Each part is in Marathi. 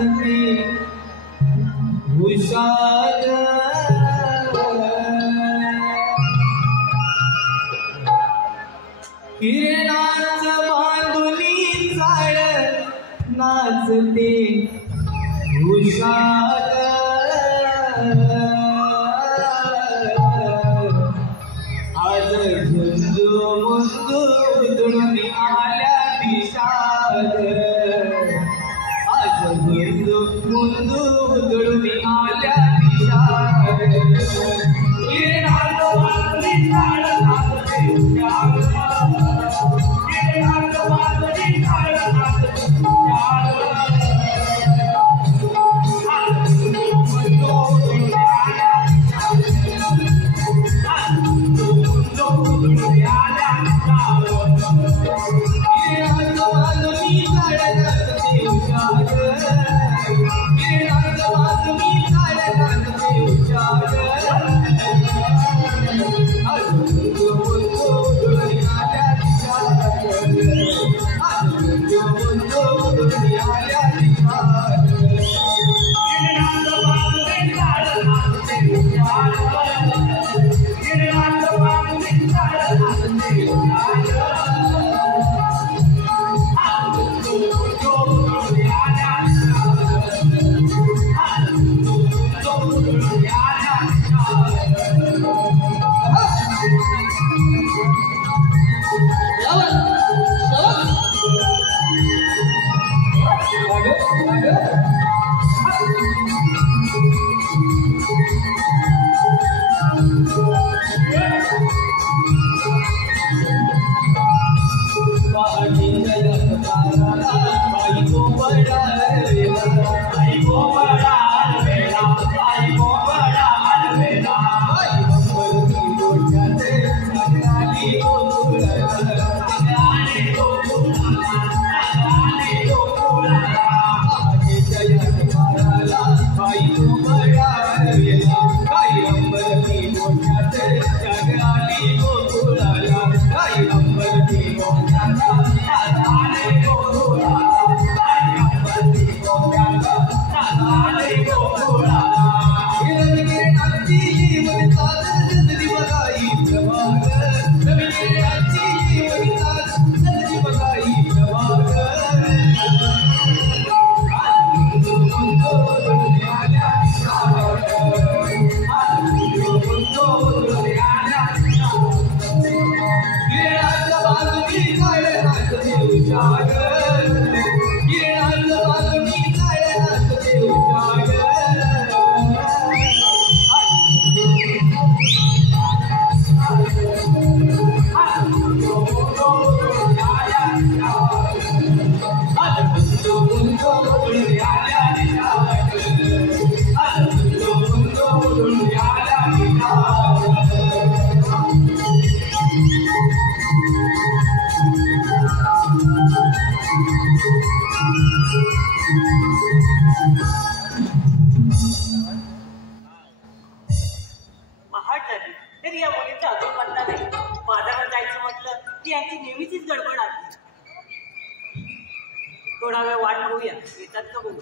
नाचते हुशार किरणाच बांधुनी चाळ नाचते हुशार आज झुंजू मुंजू उधळून आल्या विशाल आज झुंजू मुंजू उधळून आल्या विशाल किरणाच बांधुनी चाळ नाचते हुशार किरणाच बांधुनी चाळ नाचते हुशार थोडा वेळ वाट बघूया येतात का बघू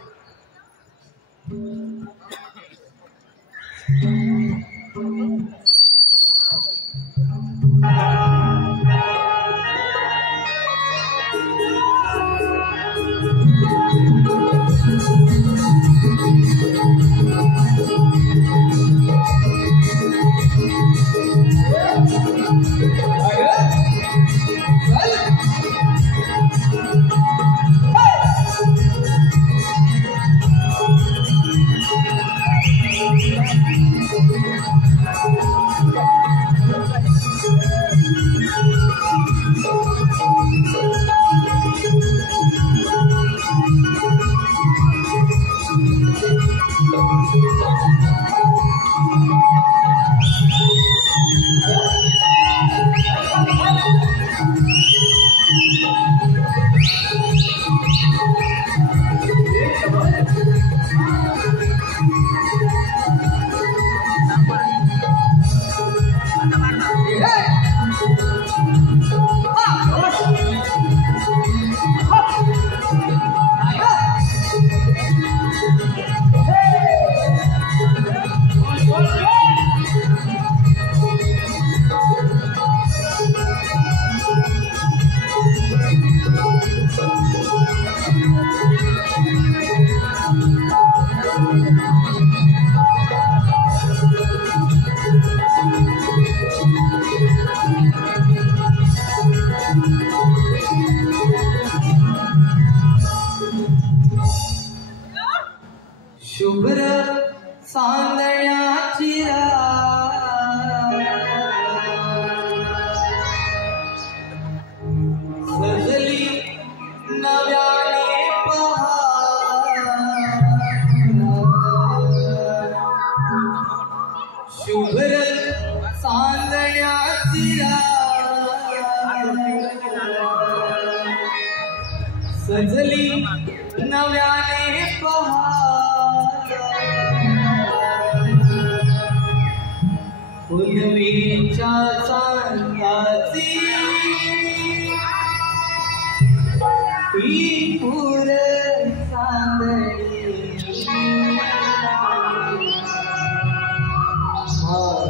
शुभ्र सांदण्याची सजली नव्याने शुभ्र सांदण्याची सजली नव्याने पुनवेच्या सांगाची ही पूर सांदणी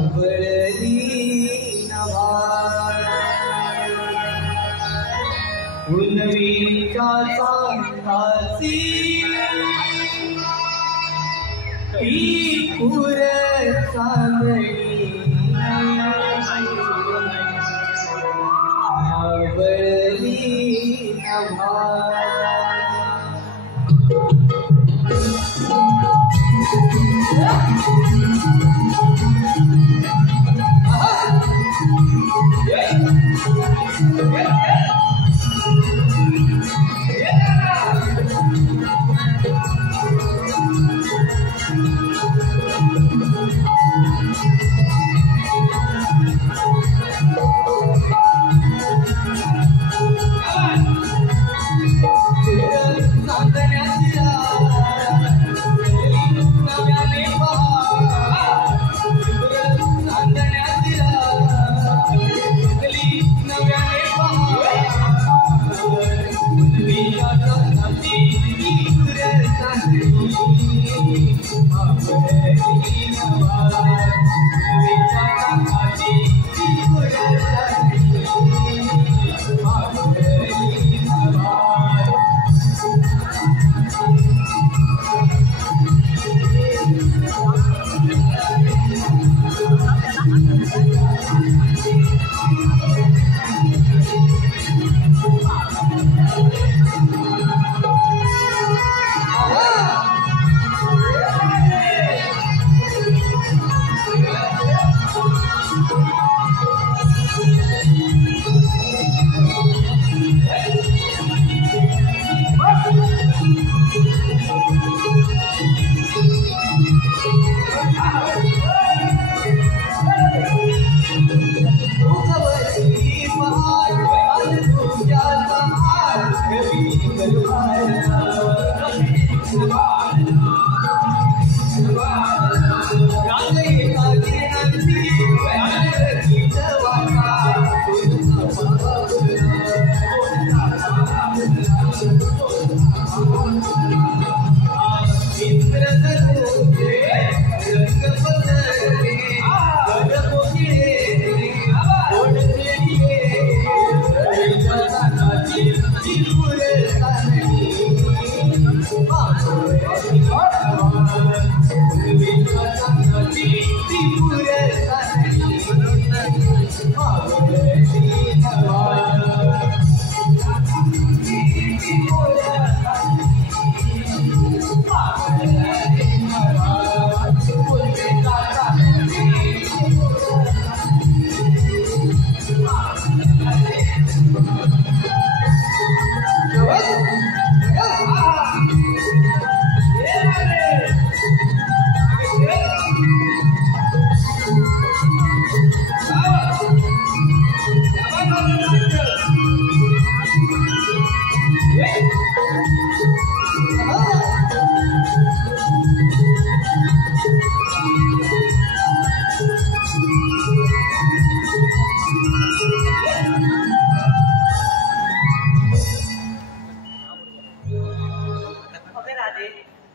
मावळली नवा पुनवेच्या सांगाची ही पूर सांदणी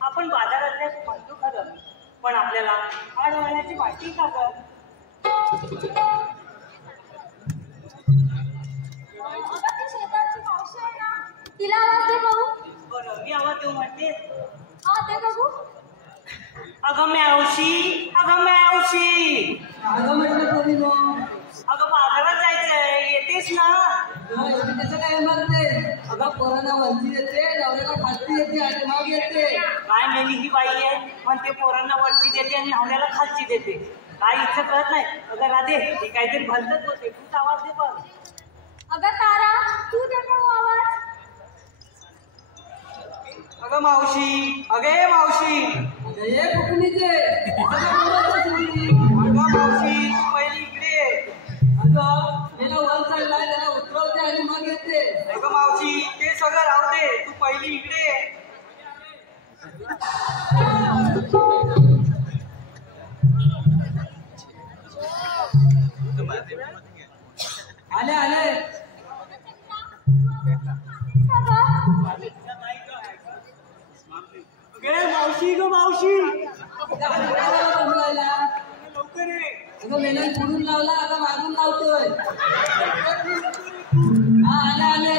आपण बाजारातल्या फालतू खरं पण आपल्याला आड वाळण्याची माहिती का गं? तिला आवाज दे भाऊ. बरं मी आवाज देऊ म्हणते. हा दे बघू. अगं मॅवशी, अगं मॅवशी. अगं म्हटलं कोणी नो. अगं बाजारात जायचंय, येतेस ना? त्याचं काय म्हणते? अगं पोरांना वरती देते, नवऱ्याला खालती देते आणि मग येते. काय मेली ही बाई आहे, म्हणते पोरांना वरची देते आणि नवऱ्याला खालची देते. काय इच्छा कळत नाही. अगं राधे, ही काहीतरी भलतच होते. तूच आवाज दे बघ. अगं तारा, तू दे पाहू आवाज. अगं मावशी, अगे मावशी, ये फुकणीचे. अगं मावशी, पहिली इकडे ये. अगं त्याला वर चढलाय, त्याला उतरवते आणि मग येते. अगं मावशी, ते सगळं राहू दे, तू पहिली इकडे ये. आले आले. मावशी ग मावशी, लवकर ये. अगं मेलन पुढून लावला, आता मागून लावतोय. हा आले आले.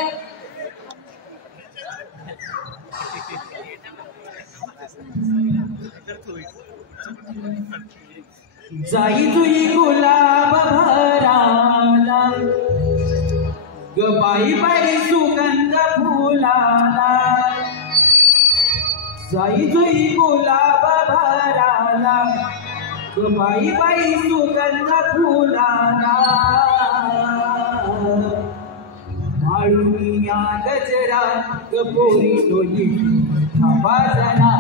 जाई तुई गुलाब भराला ग बाई बाई सुगंध फुलाला. जाई तुई गुलाब भराला ग बाई बाई सुगंध फुलाला. माळुनिया गजरा ग पोरी डोली बाजना.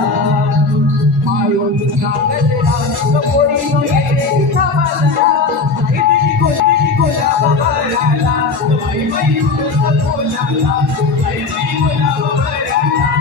माळुनिया गजरा ग पोरी डोली बाजना. जाई तुई गुलाब भराला ग बाई बाई सुगंध फुलाला. जाई तुई गुलाब भराला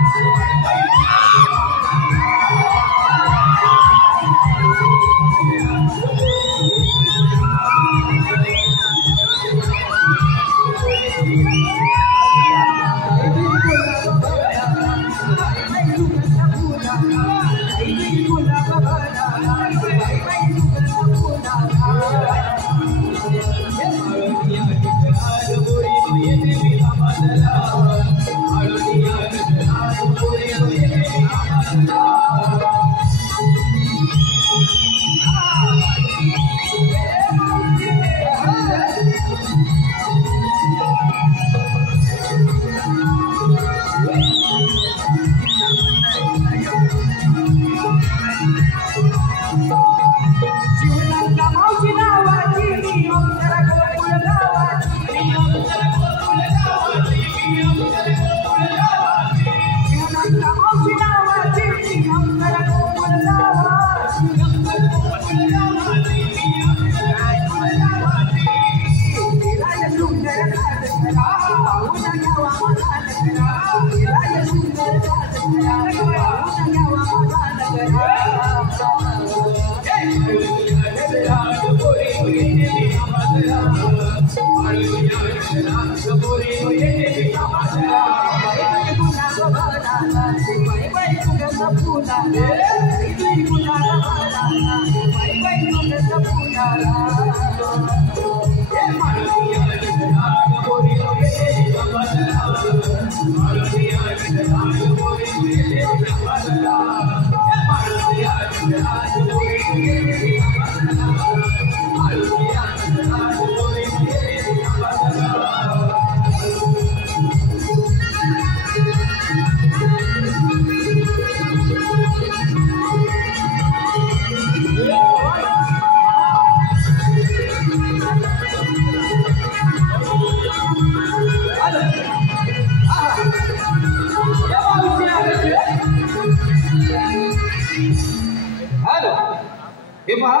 हे पहा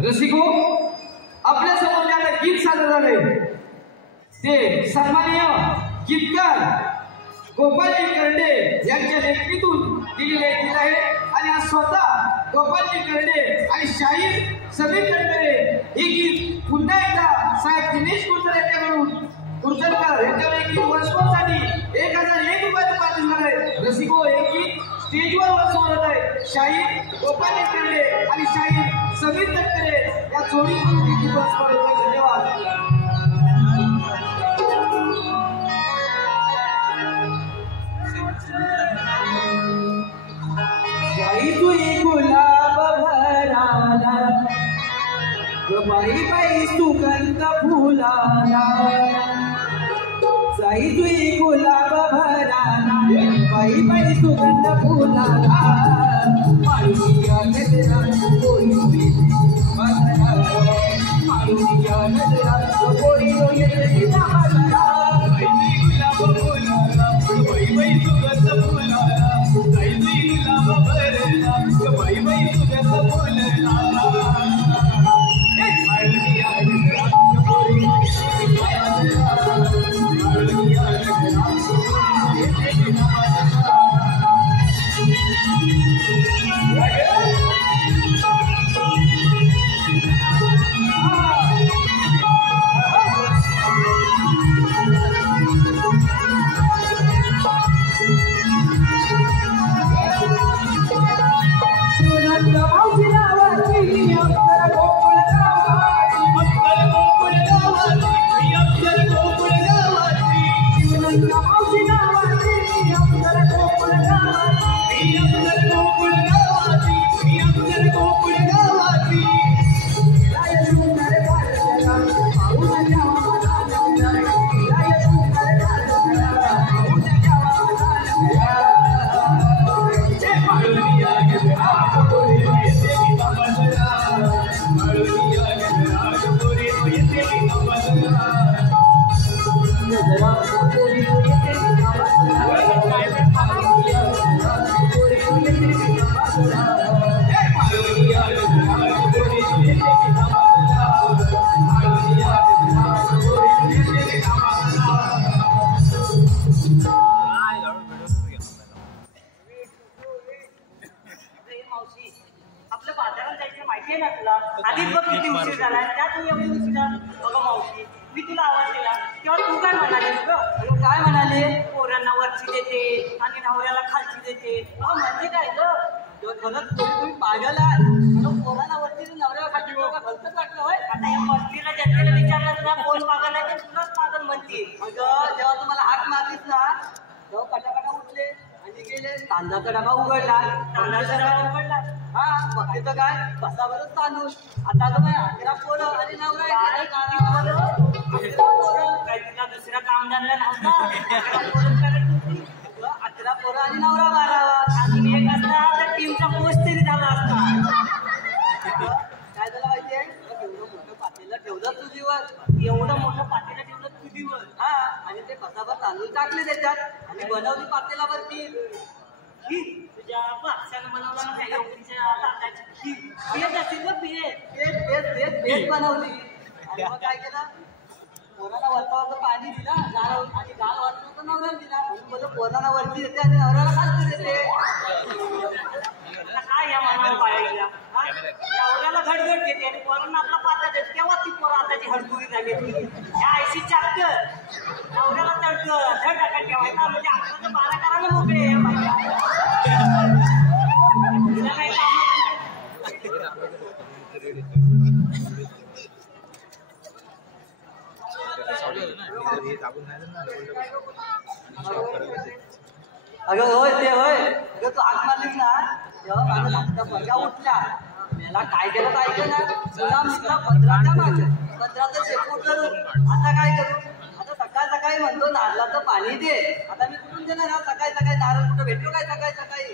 रसिको, आपल्या समोर जे आता गीत सादर झाले ते सन्माननीय गीतकार गोपालजी कर्डे यांच्या लेखणीतून दिलेले गीत आहे. आणि आज स्वतः गोपालजी कर्डे आणि शाहीर समीर तटकरे हे गीत पुन्हा एकदा साहेब दिनेश कुलकर यांच्याकडून कुलकरकर यांच्याकडे गीत वंशवसाठी 1001 रुपयाचं पारितोषिक आहे. रसिको, हे गीत स्टेजवर वंशवत आहे. शाहीर गोपालजी कर्डे आणि शाहीर समीर तटकरे या जोडीकडून गीत वंशवत आहे. धन्यवाद. जाई तुई गुलाब भराला ग बाई बाई सुगंध फुलाला. जाई जुई गुलाब भराला बाई बाई सुगंध फुलाला माळुनिया नजरा कोरी माझा माळुनिया नजरा कोरी येते माझा बाई गुलाब फुलाला बाई बाई सुगंध फुलाला जाई जुई गुलाब भराला बाई बाई सुगंध फुलाला माळुनिया नजरा कोरी आधीच बघ किती उशीर झाला त्यात मी एवढी उशीर बघा मावशी मी तुला आवाज दिला तेव्हा तू काय म्हणालीस ग काय म्हणाले पोरांना वरची देते आणि नवऱ्याला खालची देते म्हणजे काय ग खरंच तुम्ही पागल आहात पोरांना वरती नवऱ्याला खालची भलतच वाटलं होय आता या मस्तीला जनतेला विचारलं ना कोण पागल आहे तर तुलाच पागल म्हणतील अगं जेव्हा तुम्हाला हाक मारलीस ना तेव्हा पटापटा उठले आणि गेले तांदळाचा डबा उघडला तांदळाचा डबा उघडला हा मग तिथं काय बसावरच तांदूळ आता तर 11 पोरं आणि नवरा काय तुला दुसरा कामधंदा नव्हता 11 पोरं आणि नवरा मारावा अजून एक असता तर टीमचा पोस्ट तरी झाला असता काय झालं माहितीये एवढं मोठं पातेलं ठेवलं चुलीवर एवढं मोठं पातेलं ठेवलं चुलीवर हा आणि ते बसावर तांदूळ टाकले त्याच्यात आणि बनवली पातेल्यावरती खीर तुझ्या बादशानं बनवला ना त्या एवढीच्या ताटाची खीर येत असेल बघ बेत बनवली आणि मग काय केलं पोराला वरता पाणी दिलं गाळ आणि गाळ वरता नवऱ्याला दिला म्हणून बोलतो पोराला वरती देते आणि नवऱ्याला खालती देते काय या मनावर पाळायला नवऱ्याला घडघड देते आणि पोरांना आपला पाता देते तेव्हा ती पोरं आताची हडकुरी झाली या आयशी चाकत नवऱ्याला धड टाकत ठेवायचा म्हणजे आपल्याला 12 करायला मोकळे तिला काही काम अगं होय ते होय अगं तू हात मारलीस ना तेव्हा माझा धाकटा पोरगा उठला मला काय केलं काय केलं तुला म्हटलं पत्राच्या मागं पत्राचं शेपूट करू आता काय करू आता सकाळी म्हणतो नारळाचं पाणी दे आता मी कुठून देणार ना सकाळी नारळ कुठं भेटलो काय सकाळी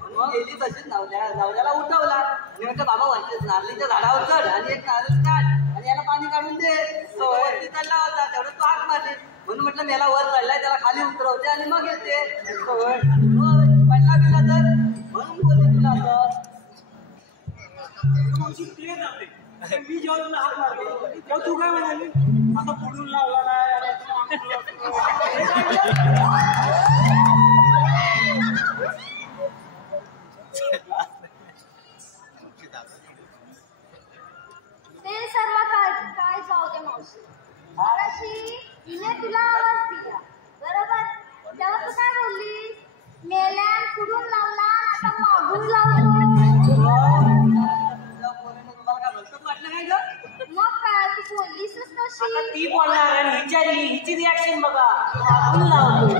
म्हणून गेली तशीच नवऱ्याला उठवला आणि म्हटलं बाबा वरती नारळीच्या झाडावर चढ आणि एक नारळ काढ आणि याला पाणी काढून दे तो वरती चढला होता तेवढं तू हाक मारली म्हणून म्हटलं मेला वर चढलाय त्याला खाली उतरवते आणि मग येते पडला बिला तर म्हणून बोलते तुला असं मी जेव्हा तुला हात मारले तेव्हा तू काय म्हणाली आता पुढून लावला ते सर्व काय जाऊ दे मावशी कशी हिने तुला आवाज दिला बरोबर तेव्हा तू काय बोलली मेल्या पुढून लावला आता मागून लावतो मग काय तू बोललीसच आता तशी ती बोलणार आणि हिची रिॲक्शन बघा मागून लावतो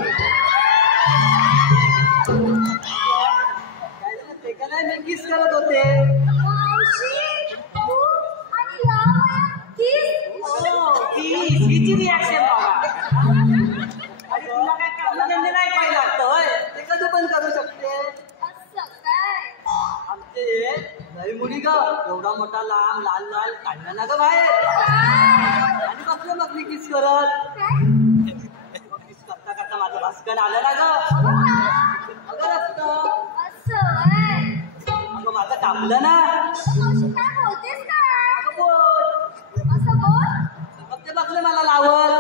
काय झालं ते का नाही मी किस करत होते मावशी तू आणि या वयात किस हिची रिॲक्शन बघा खरी मुली ग एवढा मोठा लांब लाल लाल काढला ना ग बाहेर आणि बसलं मग मी किस करत किस करता करता माझं भास्कन आलं ना ग अगं रस्तं अगं माझं कापलं ना फक्त बसले मला लावत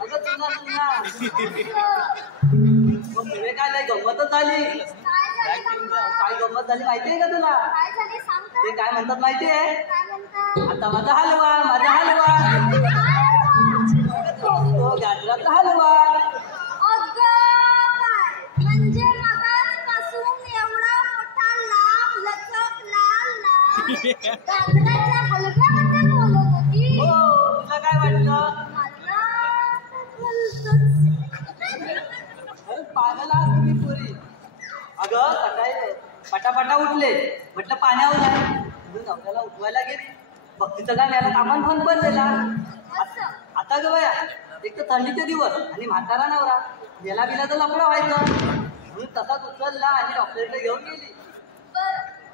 अगं तुला मग तुझे काय नाही गंमतच झाली काय गंमत झाली माहितीये का तुला ते काय म्हणतात माहितीये आता माझा हलवा तो गाजराचा हलवा म्हणजे मगाचपासून एवढा मोठा लांब लचक लाल गाजराच्या हलव्याबद्दल बोलत होती. तुला काय वाटलं पाण्याला तुम्ही पुरी अगं सकाळी पटापटा उठले म्हटलं पाण्यावर नाही नवऱ्याला उठवायला गेली भक्तीचं काय याला कामान फोन पण दिला आता ग बया एक तर थंडीचे दिवस आणि म्हातारा नवरा गेला बिला तर लफडा व्हायचं म्हणून तसाच उचलला आणि डॉक्टरकडे घेऊन गेली.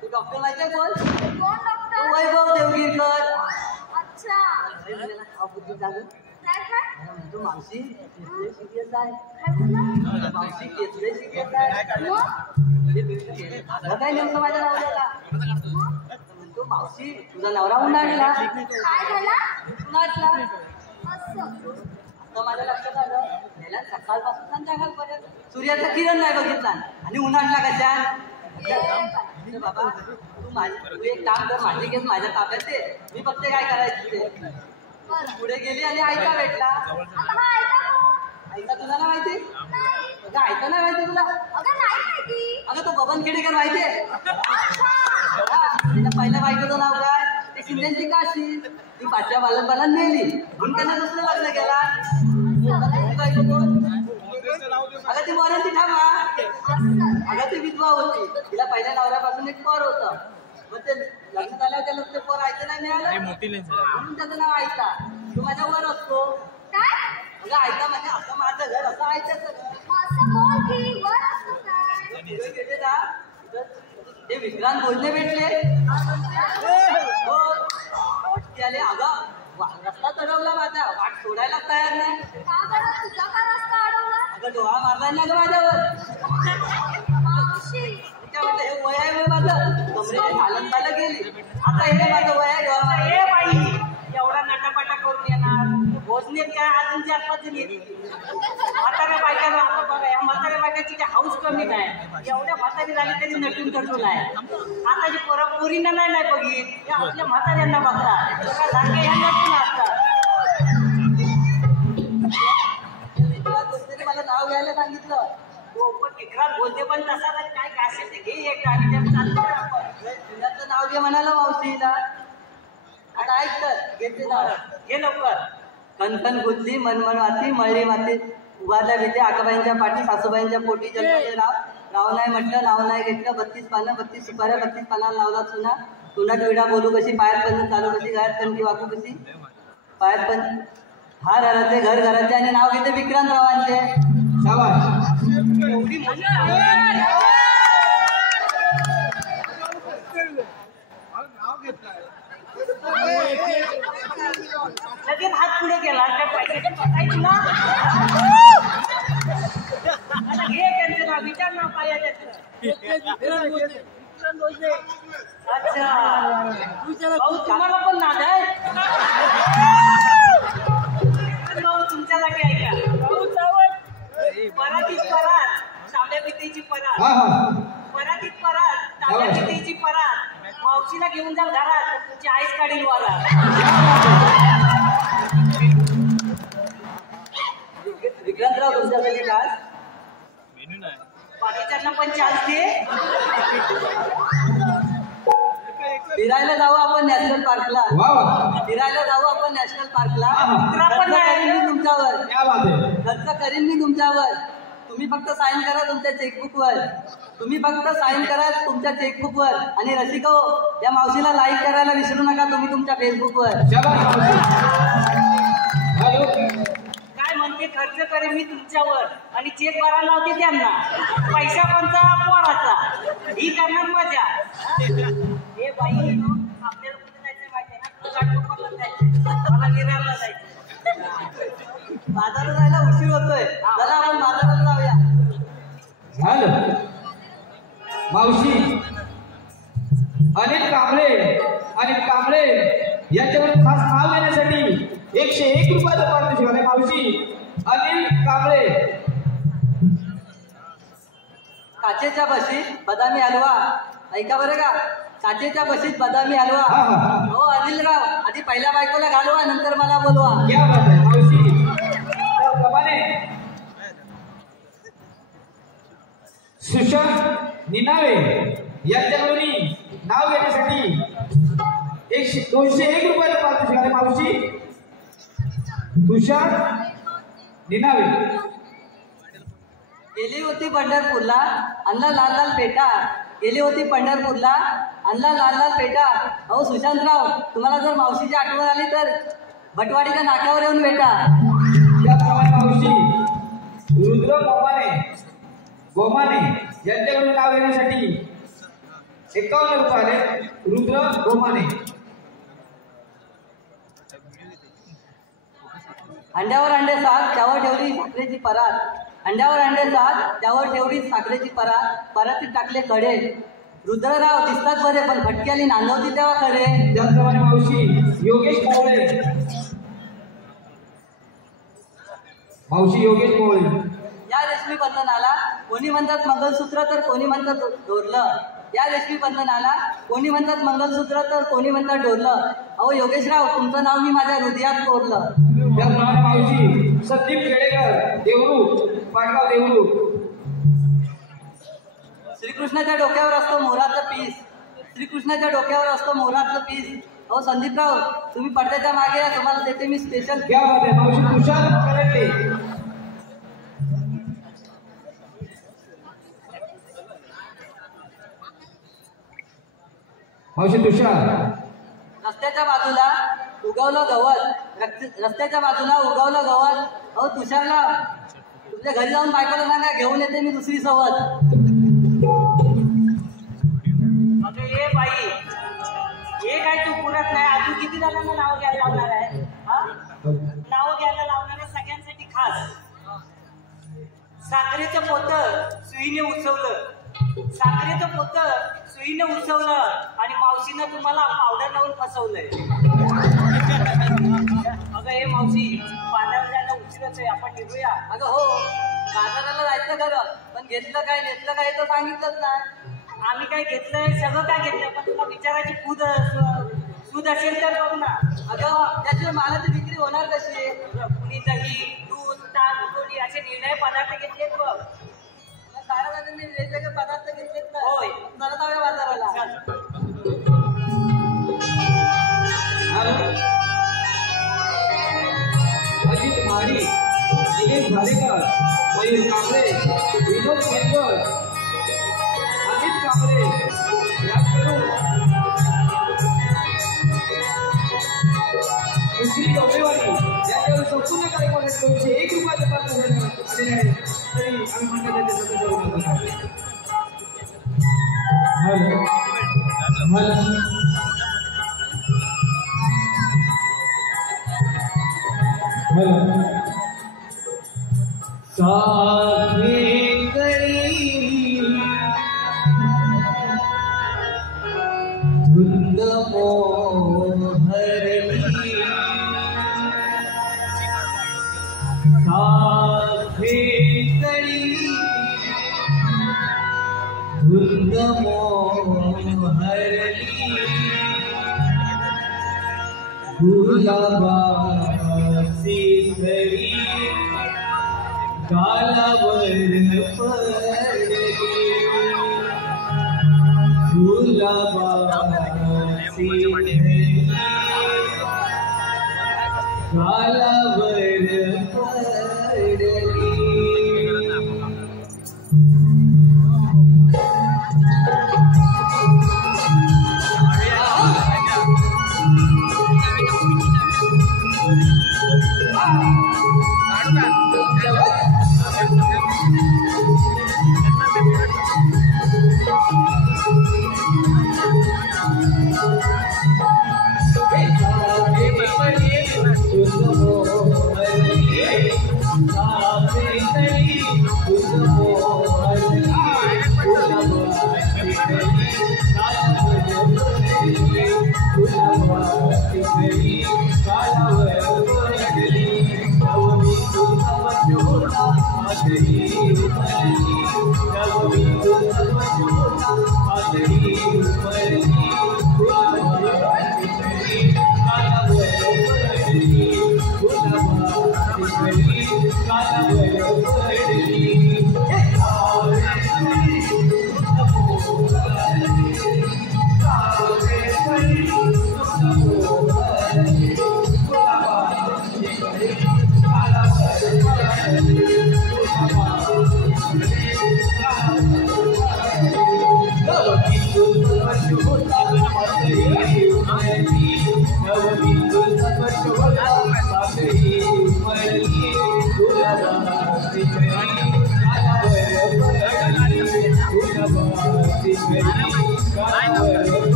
तू डॉक्टर माहितीये कोण वैभव देवगिरकर. म्हणतो मावशी केसले सिरियस आहे मावशी केसले सिरियस आहे काय नेमकं माझ्या नवऱ्याला म्हणतो मावशी तुझा नवरा उन्हाळला आता माझ्या लक्षात आलं गेल्या सकाळपासून संध्याकाळपर्यंत सूर्याचा किरण नाही बघितला आणि उन्हाळला कशा बाबा तू एक काम कर माझी केस माझ्या ताब्यात दे मी फक्त काय करायचं ते पुढे गेली आणि आयता भेटला. आयता तुला ना माहिती अगं आयता नाही माहिती तुला अगं तो बबन खेडेकर माहितीये तिला पहिल्या बायकोचं नाव काय ते शिंदेची काशी ती पाचव्या बालपणात नेली म्हणून त्यांना दुसरं लग्न केला. बायको कोण अगं ती वॉरंटी थांबा अगं ती विधवा होती तिला पहिल्या नवऱ्यापासून एक पोर होतं मग ते लग्न झाल्यावर त्याला ते पोर ऐकलं नाही मिळालं म्हणून त्याचं नाव ऐका तो माझ्या वर असतो अगं ऐका म्हणजे असं माझं घर असं ऐकायचं गेले ना ते विक्रांत बोलणे भेटले हो आले अगं रस्ता चढवला माझा वाट सोडायला तयार नाही अगं डोळा मारलाय ना ग माझ्यावर हे वय आहे वय माझं कमरेने चालत चालत गेली आता हे माझं वय आहे ए बाई एवढा नटापटा करून येणार भोजनेत काय अजून 4-5 जण येतील म्हाताऱ्या बायकाला आता बघा या म्हाताऱ्या बायकाची काय हाऊस कमी नाही एवढ्या म्हातारी झाली तरी नटून तटून आहे आता जी पोरं पोरींना नाही बघित या आपल्या म्हाताऱ्यांना बघतात सारखे ह्या नटून असतात. मला नाव घ्यायला सांगितलं हो पण विक्रांत बोलते पण तसा काय काय असेल ते घे एक गाडी चालतो तुझ्याचं नाव घे म्हणाला मावशीला आता ऐक तर घेते नाव घे लवकर. कणकण गुजली मनमन वाती मळली माती उभारल्या भीती आकाबाईंच्या पाठी सासूबाईंच्या पोटी जन्मले नाव नाही म्हटलं नाव नाही घेतलं 32 पानं 32 सुपाऱ्या 32 पानाला लावला चुना तुनात विडा बोलू कशी पायात पण चालू कशी घरात कणकी वाकू कशी पायात पण हा घराचे घर घराचे आणि नाव घेते विक्रांतरावांचे. एवढी लगेच हात पुढे केला त्या पैशाची पकायची ना आता घे त्यांचं नाव विचार नाव काय आहे त्याचं. अच्छा भाऊ तुम्हाला पण नाद आहे भाऊ तुमच्या जागी ऐका परातीत परात तांब्या पितेची परात परातीत परात तांब्या पितेची परात मावशीला घेऊन जाल घरात तुमची आईस काढील वाला. विक्रांतराव तुमच्यासाठी काय बाकीच्यांना पण चान्स दे. फिरायला जाऊ आपण नॅशनल पार्कला फिरायला जाऊ आपण नॅशनल पार्कला करीन मी तुमच्यावर खर्च करीन मी तुमच्यावर तुम्ही फक्त साईन करा तुमच्या चेकबुकवर तुम्ही फक्त साईन करा तुमच्या चेकबुकवर आणि रसिको या मावशीला लाईक करायला विसरू नका तुम्ही तुमच्या फेसबुकवर. काय म्हणते ते खर्च करे मी तुमच्यावर आणि चेक भरायला लावते त्यांना. पैसा कोणता पोराचा, ही करणार मजा. हे बाई आपल्याला कुठे जायचं माहिती आहे ना, घाटकोपरला जायचं, मला निरारला जायचं. बाजारात जायला उशीर होतोय, चला आपण बाजारात जाऊया. झालं मावशी. अनिल कांबळे याच्यावर खास नाव येण्यासाठी 101 रुपयाचं पारितोषिक आहे मावशी. अनिल कांबळे. काचेच्या बशीत बदामी हलवा, ऐका बरं का, काचेच्या बशीत बदामी हलवा. हो अनिलराव, आधी पहिल्या बायकोला घालवा, नंतर मला बोलवा. क्या बात आहे मावशी. तर प्रमाणे सुशांत निनावे यांच्याकडून नाव घेण्यासाठी 201 रुपयाचं पारितोषिक आहे मावशी. तुषार निनावे. गेली होती पंढरपूरला, आणला लाल लाल पेटा. गेली होती पंढरपूरला, आणला लाल लाल पेटा. अहो सुशांतराव, तुम्हाला जर मावशीची आठवण आली तर भटवाडीच्या नाक्यावर येऊन भेटा. त्याप्रमाणे मावशी रुद्र गोमाने यांच्याकडून नाव घेण्यासाठी 51 रुपये आले. रुद्र गोमाने. अंड्यावर अंडे सात, त्यावर ठेवली साखरेची परात. अंड्यावर अंडे सात, त्यावर ठेवली साखरेची परात. परातीत टाकले कडे. रुद्रराव दिसतात बरे, पण फटकी आली नांदवती तेव्हा खरे. त्याचप्रमाणे मावशी योगेश मोळे. या रेशमी बंधनाला कोणी म्हणतात मंगलसूत्र तर कोणी म्हणतात डोरलं. या रेशमी बंधनाला कोणी म्हणतात मंगलसूत्र तर कोणी म्हणतात डोरलं. अहो योगेशराव, तुमचं नाव मी माझ्या हृदयात कोरलं. त्याचप्रमाणे मावशी संदीप खेडेकर देवरू, पाटगाव देवरू. श्रीकृष्णाच्या डोक्यावर असतो मोरातलं पीस. श्रीकृष्णाच्या डोक्यावर असतो मोरातलं पीस. अहो संदीपराव, तुम्ही पडद्याच्या मागे या, तुम्हाला देते मी स्पेशल. क्या बात आहे मावशी. तुषार करंडे. मावशी तुषार. रस्त्याच्या बाजूला उगवलं गवत, रस्त्याच्या बाजूला उगवलं गवत. अहो तुषारला, तुझ्या घरी जाऊन बायकोला सांगा, घेऊन येते मी दुसरी सवत. अगं ये बाई, हे काय तू पुरत नाही. अजून किती जणांना नाव घ्यायला लावणार आहे? नाव घ्यायला लावणार आहे सगळ्यांसाठी खास. साखरेचं पोतं सुईने उचवलं, साखरेचं पोतं सुईने उचवलं आणि मावशीनं तुम्हाला पावडर लावून फसवलंय. अगं हे मावशी, बाजारात जायला उशीरच आहे, आपण निघूया. अगं हो, बाजाराला जायचं खरं, पण घेतलं काय नेतलं काय तर सांगितलंच ना. आम्ही काय घेतलंय, सगळं काय घेतलंय, पण तुला विचारायची सूद असेल तर बघ ना. अगं त्याशिवाय मालाची विक्री होणार कशी? कुणी दही, दूध, ताक, कोणी असे निर्णय पदार्थ घेतलेत बघ. साऱ्या वेगवेगळे पदार्थ घेतलेत ना. होय. चला जाऊया बाजाराला. अजित माळी, दिनेश भालेकर, मयूर कांबळे, विनोद केरकर, अमित कांबळे याकडून दुसरी डोंबेवाली याच्यावर संपूर्ण कार्यक्रमात 201 रुपयाचं पारितोषिक आलेले आहे. तरी आम्ही म्हणतात त्याच्या धुंद मोहरली साथे कळी, धुंद मोहरली गुलाबाची झरी गालावर पडली. गुलाबाची झरी गालावर पडली.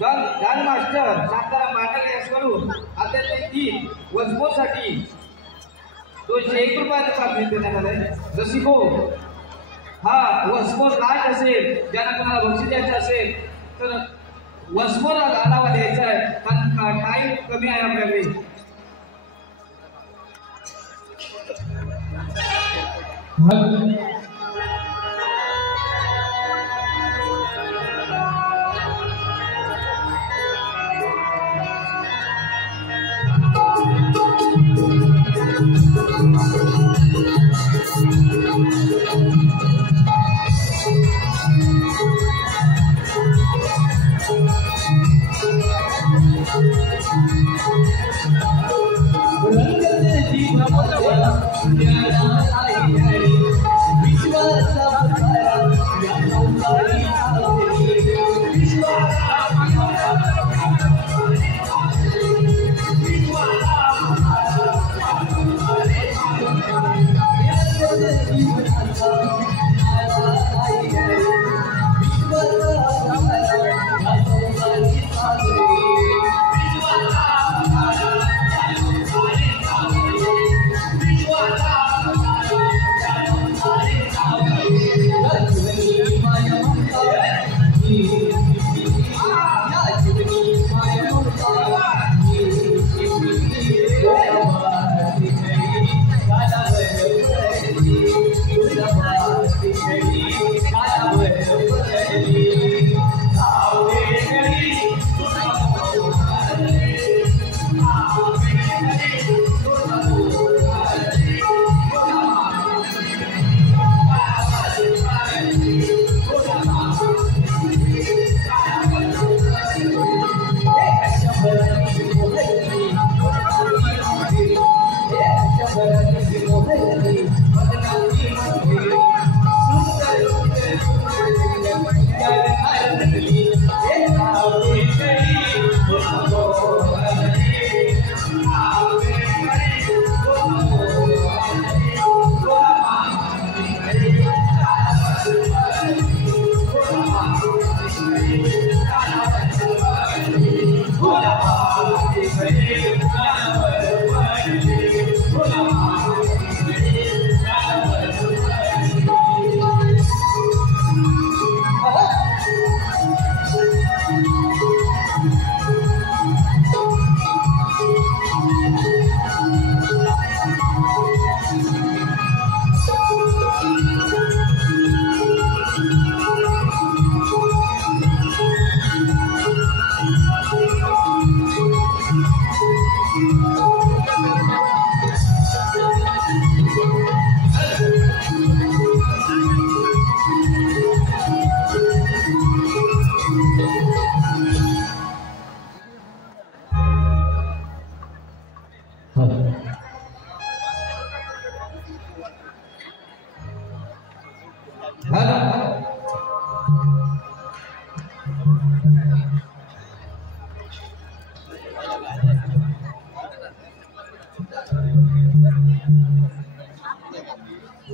गान मास्टर सातारा मांडले याकडून आता ते गीत वजबोसाठी 201 रुपयाचं प्राप्त देण्यात आलंय. रसिको हा वसमोर लाट असेल, ज्यांना कोणाला बक्षीस द्यायचं असेल तर वसमोर आढावा द्यायचा आहे, कारण टाईम कमी आहे आपल्याकडे.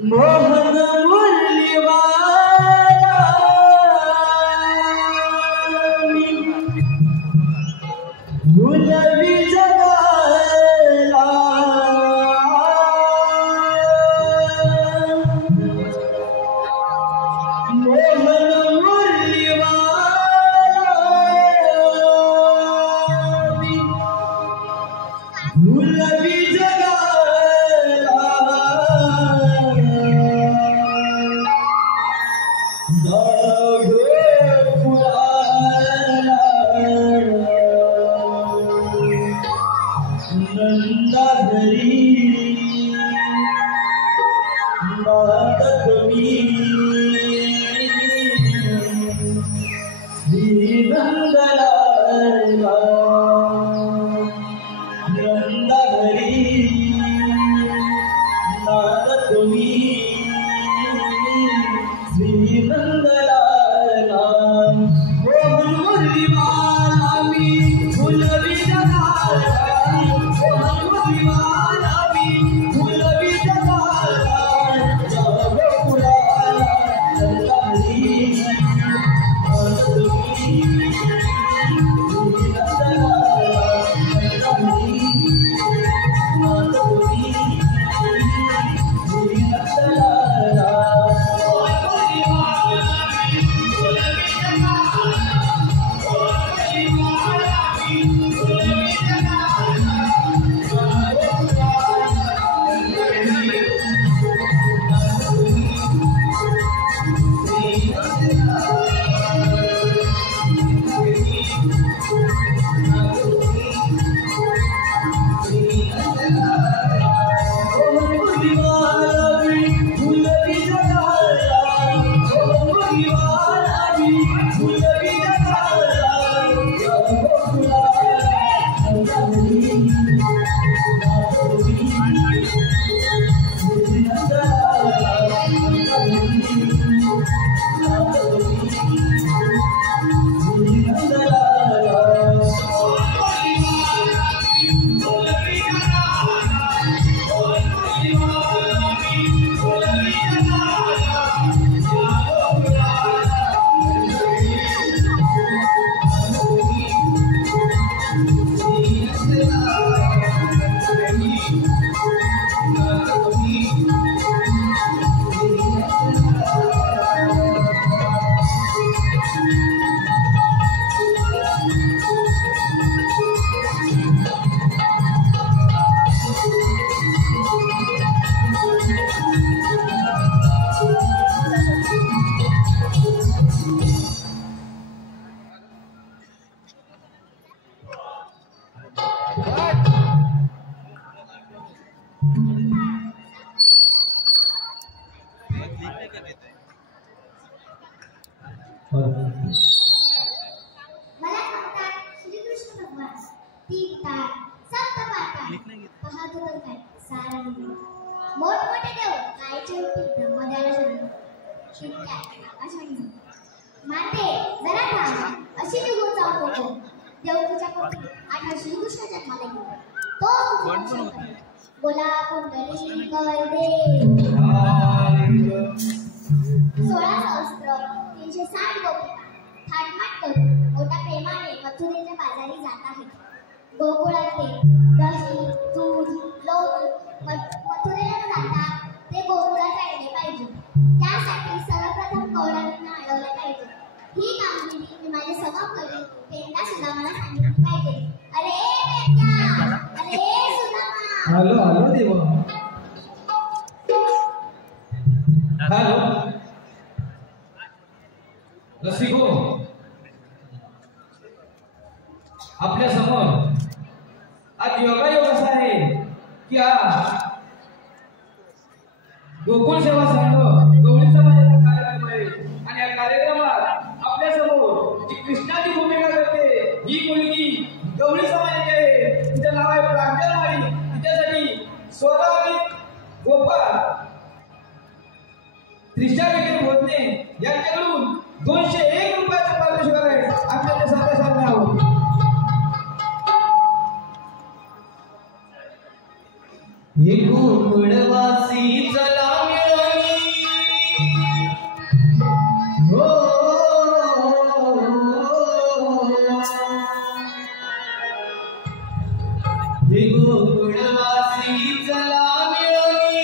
मोहन मुरलीवाला गुलाबी जगाला मोहन मुरलीवाला गुलाबी जगाला मला सांगतात श्रीकृष्ण भगवान तीन तार सप्तपाता पाहतो तर काय सारा मोठमोठे देव कायचे होते ब्रह्मदेवाला शरण शिंक्या आकाशाने माते जरा थांब अशी निघून जाऊ नको देव तुझ्या पोटी आठा श्रीकृष्ण जन्माला गेला तो बोला कुंडली कवरदे 16 सहस्त्र 360 गोपिका थाटमाट करून मोठ्या प्रेमाने मथुरेच्या बाजारी जात आहेत गोकुळातले दही दूध लोणी मथुरेला जाता ते गोकुळात राहिले पाहिजे त्यासाठी सर्वप्रथम कौरवांना अडवले पाहिजे ही कामगिरी मी माझ्या समोर पेंडा सुदामाला सांगितली पाहिजे अरे पेंडा अरे सुदामा हॅलो देवा हॅलो रसिको आपल्या समोर आज योगायोग असा आहे की गोकुळ सेवा संघ गवळी समाजाचा कार्यक्रम आहे आणि या कार्यक्रमात आपल्या समोर जी कृष्णाची भूमिका करते ही मुलगी गवळी समाजाची आहे तिचं नाव आहे प्रांजलवाडी तिच्यासाठी स्वरावी गोपाळ त्रिशा विखे भोजने यांच्याकडून 201 रुपयाचं पारितोषिक आहे आपल्याला सध्या सामने आहोत हे गोकुळवासी चला मिळून हो हे गोकुळवासी चला मिळून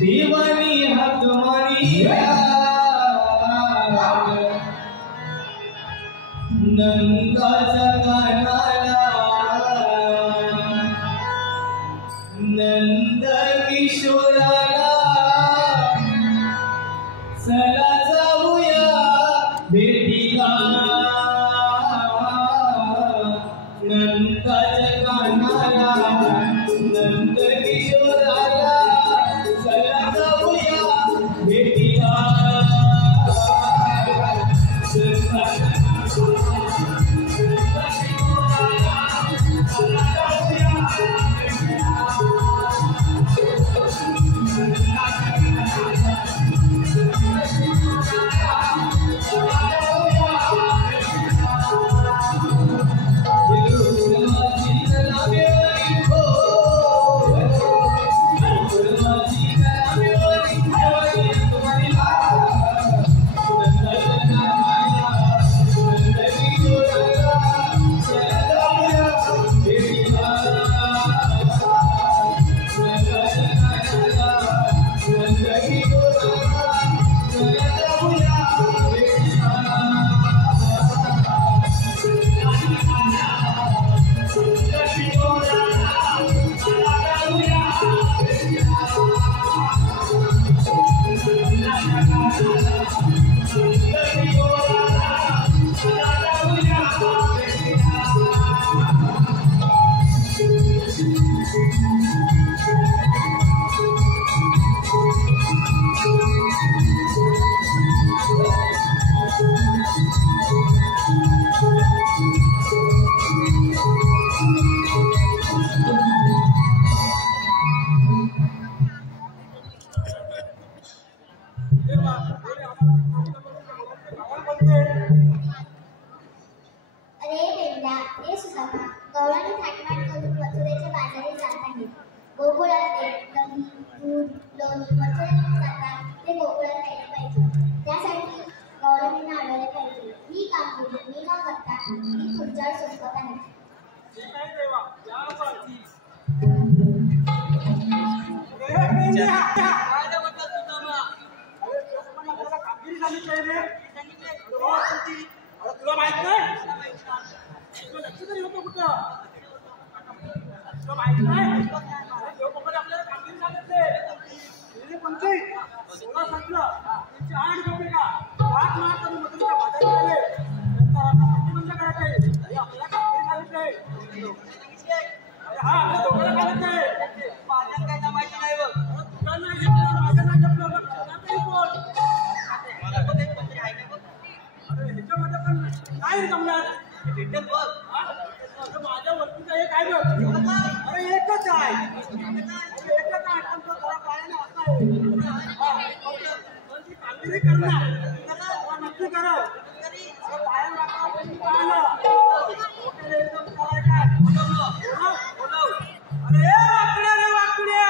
देवानी हात मारी नंदाचा गाणाला नंद किशोराला चला जाऊया भेटीला नंदाच्या गाणाला नंद किशोराला चला जाऊया भेटीला माझ्या काय माहिती नाही काय जमणार डिटेल बघ माझ्या वस्तूचं हे काय बघ अरे एकच आहे एकच आहे पण तो थोडा पायाने असा आहे पण ती कामगिरी करणार नक्की करत पायाने पाहिलं एकदम करायचं अरे वाकड्या रे वाकड्या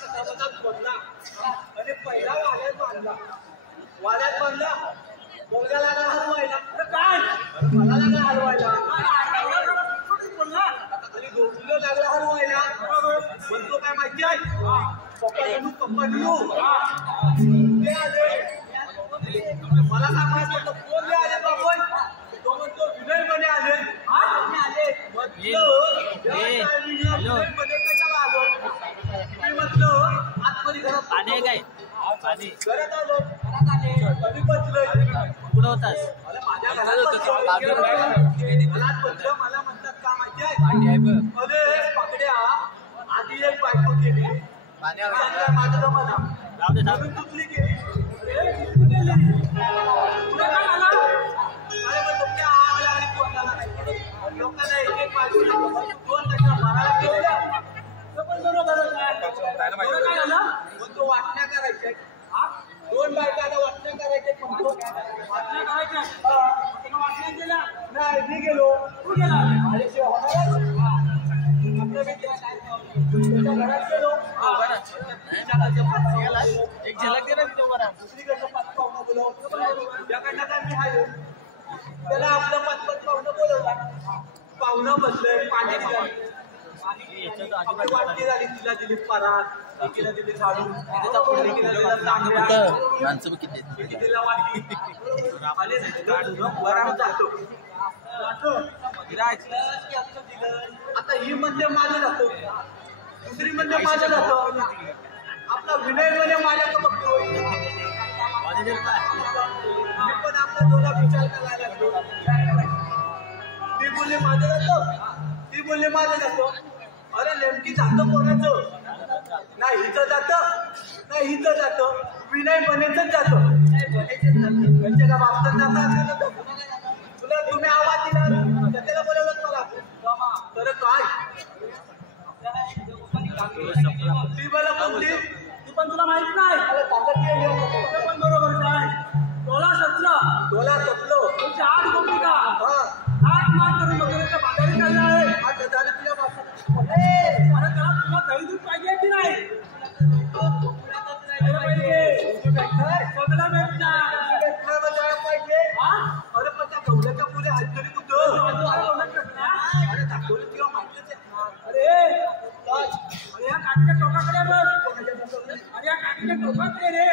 कथामधात बोलला आणि पहिला वाड्यात बांधला बोलगा लागला हलवायला. काय मला लागला हलवायला आणि गोकुलं लागला हलवायला. म्हणतो काय माहिती आहे पप्पा ते आले मला सांगायचं कोण आले बाबा. तो म्हणतो विनय मध्ये आले कशाला आलो. मी म्हटलं आतमध्ये घरात घरात आलो कधी बसलोय कुठं होतास? माझ्या घरात बसलो. मला म्हणतात का माहिती आहे अरे पाकड्या आधी एक बायको केली माझं जमाना दुसरी केली. लोकांना एक एक बायको दोन टक्का मारायला केल्या पण बरोबर तो वाटण्या करायच्या. दोन बायकांना वाटण्या करायच्या म्हणतो वाटण्या करायच्या वाटण्या केल्या नाही मी गेलो तू गेला घरात गेलो एक झलक दे ना दुसरीकडचं पाच पाहुणं बोलव ज्याकडनं काय मी हाय त्याला आपलं पाच पाहुणं बोलवला. पाहुणं बसलंय पाणी दिलं आपली वाटणी झाली. तिला दिली परात एकीला दिली झाडू तिला वाटली जातो. आता ही म्हणजे माझं जातो दुसरी म्हणजे माझं जातो. आपला विनय म्हणजे माझ्याकडे बघतो. पण आपला थोडा विचार करायला लागतो. ती बोलले माझं जातो ती बोलले माझं जातो. अरे नेमकी जातं कोणाचं नाही हिचं जातं नाही हिचं जातं. विनय बनेचंच जातं त्यांच्या बाबतीत जातात. तुला तुम्ही आवाज दिला त्याला बोलवलं मला तर काय ती मला कोणती ती पण तुला माहित नाही. पण बरोबर काय तोला सचलो 8 कोटी का 8 मार्क करून वगैरेच्या बाजारी चालला आहे. आता झालं तुझ्या बाबा तुला दही दूध पाहिजे की नाही सगळं भेटणार पाहिजे. अरे पण त्या गवल्याच्या पुढे हात तरी कुठं अरे दाखवलं किंवा माहितीच आहे. अरे या काठीच्या टोकाकडे बघ अरे या काठीच्या टोकाकडे रे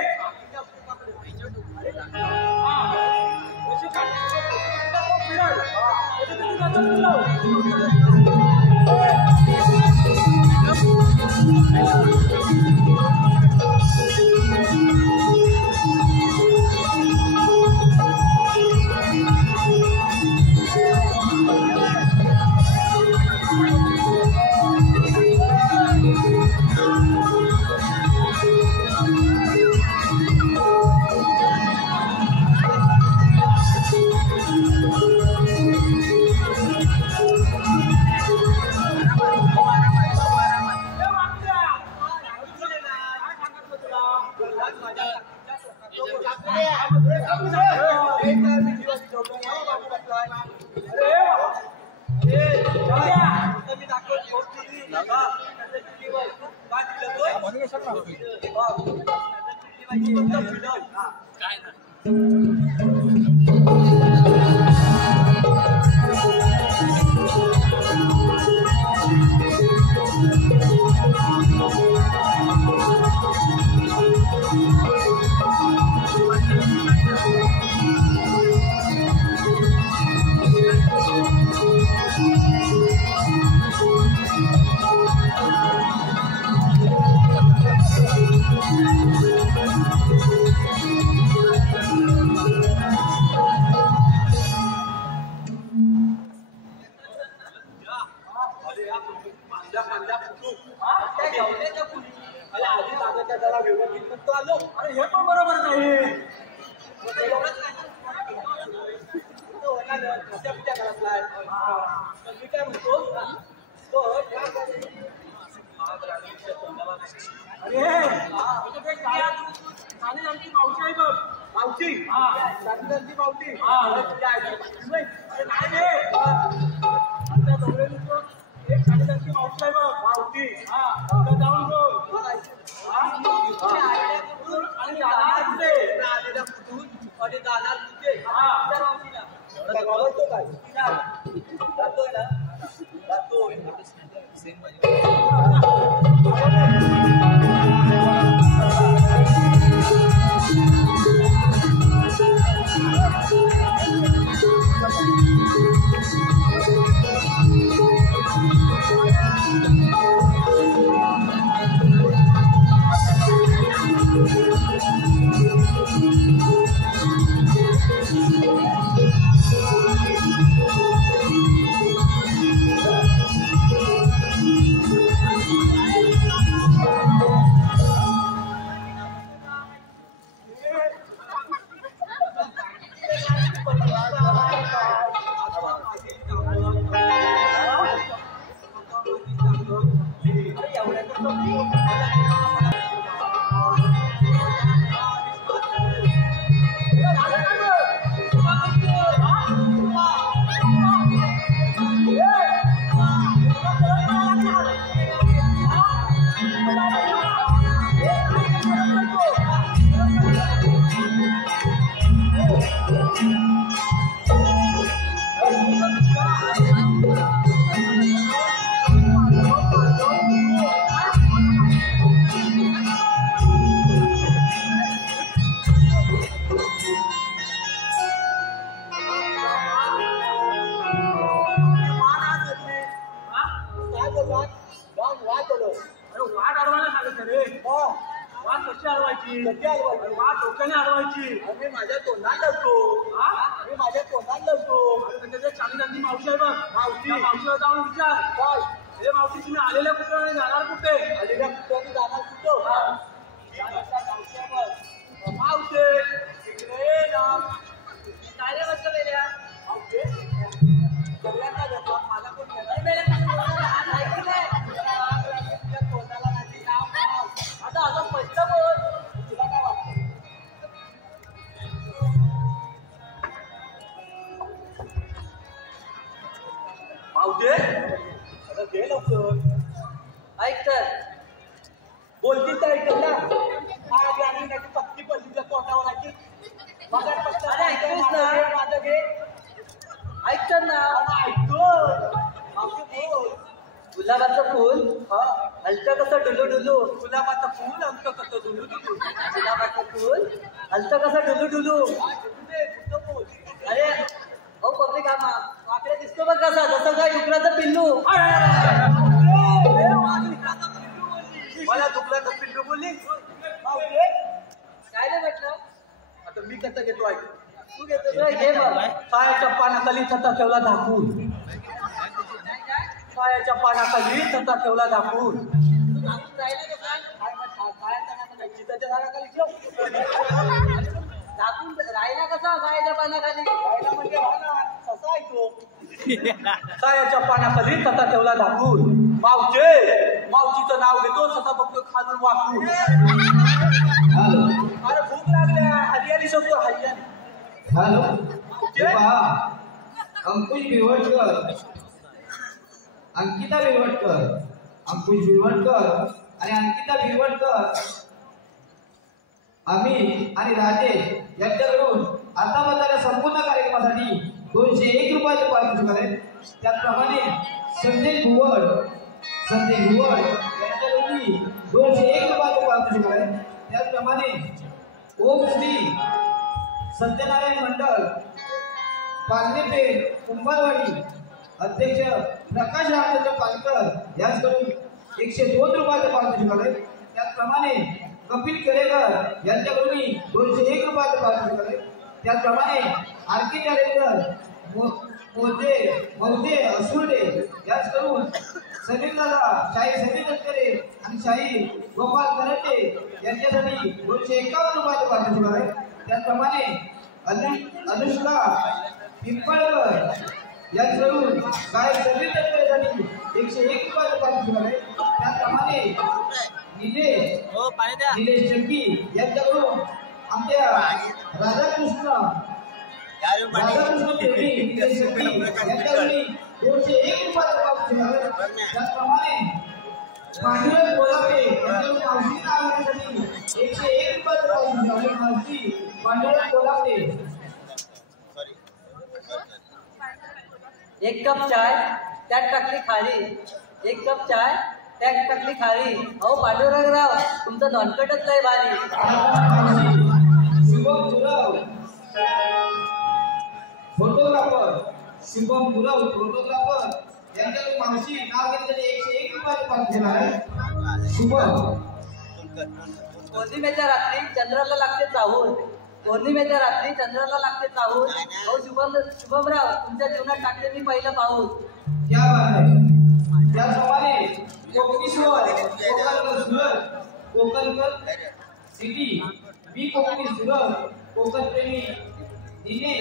घाबरतो काय जातोय ना जातोय मी माझ्या तोंडात लागतो मी माझ्या तोंडात लागतो चांगली मावशी आहे बघ मावशीला जाऊन विचार काय हे मावशी तुम्ही आलेल्या कुठे आणि जाणार कुठे आलेल्या कुठे जाणार कुठं मावशे इकडे ना काय रे बसलं वेड्या? मावशे सगळ्यांना घेतला मला कोण तोंडाला माझी नाव आता असं स्पष्ट बोल. तुला काय वाटतं मावशे आता घे लवकर ऐक तर बोलती तर ऐकल ना आज आम्ही त्याची पत्ती पडली पोटावर आली अरे ऐकतोस ना? माझं घे ऐक तर ना. ऐकतो मावशी बोल गुलाबाचं फूल हलतं कसं डुलू डुलू. गुलाबाचं फूल अंक कसं दुलू दुलू गुलाबाचं फूल हलतं कसं डुलू डुलू. बोल अरे हो पब्लिक आम्हा वाकडे दिसतो बघ कसा जसं काय डुकराचं पिल्लू. मला दुखल्याचं पिल्लू बोलली मावशे काय रे म्हटलं आता मी कसं घेतो ऐक तू घेतो घे मग. पायाच्या पानाखाली छता ठेवला झाकून पायाच्या पानाखाली छता ठेवला झाकून तू झाकून राहिला कसा? चिताच्या झाडाखाली ठेव झाकून राहिला कसा गायच्या पानाखाली? राहिला म्हणजे राहणार तसा ऐकतो सायाच्या पानाखाली छता ठेवला झाकून मावशे मावशीचं नाव घेतो ससा बघतो खालून वाकून हॅलो अरे भूक लागल्या हरियाली शब्द हरियाली हॅलो हे पहा अंकुश बिरवटकर अंकिता बिरवटकर अंकुश बिरवटकर आणि अंकिता बिरवटकर आम्ही आणि राजेश यांच्याकडून आतापर्यंत संपूर्ण कार्यक्रमासाठी 201 रुपयाचे पारितोषिक आहे. त्याचप्रमाणे संदेश भुवड यांच्याकडून 201 रुपयाचे पारितोषिक आहे. त्याचप्रमाणे ओम श्री सत्यनारायण मंडळ पालनेपेठ कुंभारवाडी अध्यक्ष प्रकाश रामचंद्र पालकर यांच्याकडून 102 रुपयाचे पारितोषिक आहे. त्याचप्रमाणे कपिल केळेकर यांच्याकडून 201 रुपयाचे पारितोषिक आहे. त्याचप्रमाणे आरके कॅलेंडर मौजे असुर्डे यांच्याकडून समीर दादा शाही समीर तटकरे आणि शाही गोपाल करटे यांच्यासाठी 251 रुपयाचे पारितोषिक आहे. त्याचप्रमाणे अनुष्का पिंपळकर यांच्याकडून गायक समीर तटकरेसाठी 101 रुपयाचे पारितोषिक आहे. त्याचप्रमाणे निलेश चंकी यांच्याकडून आमच्या राधाकृष्ण देवी निलेश चंकी यांच्याकडून 201 रुपयाचे पारितोषिक आहे. त्याचप्रमाणे पांडुरंग कोल्हापे यांच्याकडून मावशीला आवडण्यासाठी 101 रुपयाचे पारितोषिक आहे. मावशी पांडुरंग कोल्हापे एक कप चाय त्यात टाकली खारी, एक कप चाय त्यात टाकली खारी. अहो पांडुरंगराव तुमचं नॉनकटच लय भारी. शुभम गुरव फोटोग्राफर, शुभम गुरव फोटोग्राफर यांच्याकडे मावशी नाव घेतलं 101 रुपयाला पाठवलं आहे. शुभम पौर्णिमेच्या रात्री चंद्राला लागते चाहूल, पौर्णिमेच्या रात्री चंद्राला लागते चाहूल. अहो शुभमराव तुमच्या जीवनात टाकले मी पहिलं पाऊल. क्या बात आहे. त्याप्रमाणे कोकणेश्वर कोकणकर सुरत कोकणकर सिटी मी कोकणी सुरत कोकण प्रेमी दिने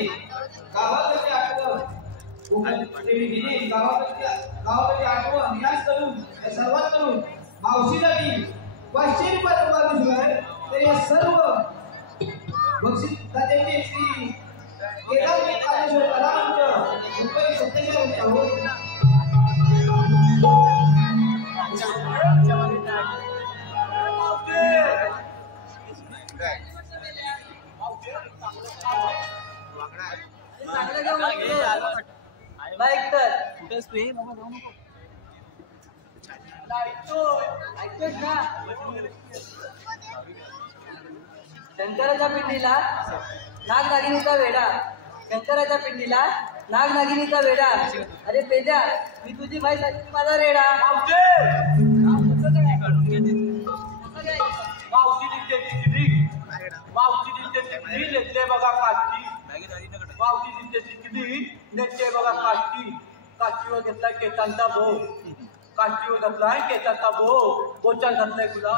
गावाकडे आठवण, कोकण प्रेमी दिने गावाकडे आठवण याच करून या सर्वात करून मावशीला मी 500 रुपये रुपये दिले. तर या सर्व बक्षीस दात्यांचे श्री केदारजी कालेश्वर कलामंच रुपये 47 होते. शंकराच्या पिंडीला नागनागिनीचा वेडा, शंकराच्या पिंडीला नागनागिनीचा वेडा. अरे पेद्या मी तुझी बाई माझा रेडा. नेते बघा काठी, नेते बघा काठी. काठीवर घेतला केसांचा भो, काठीवर घातलाय केसांचा भो, बोचान घातलाय तुला.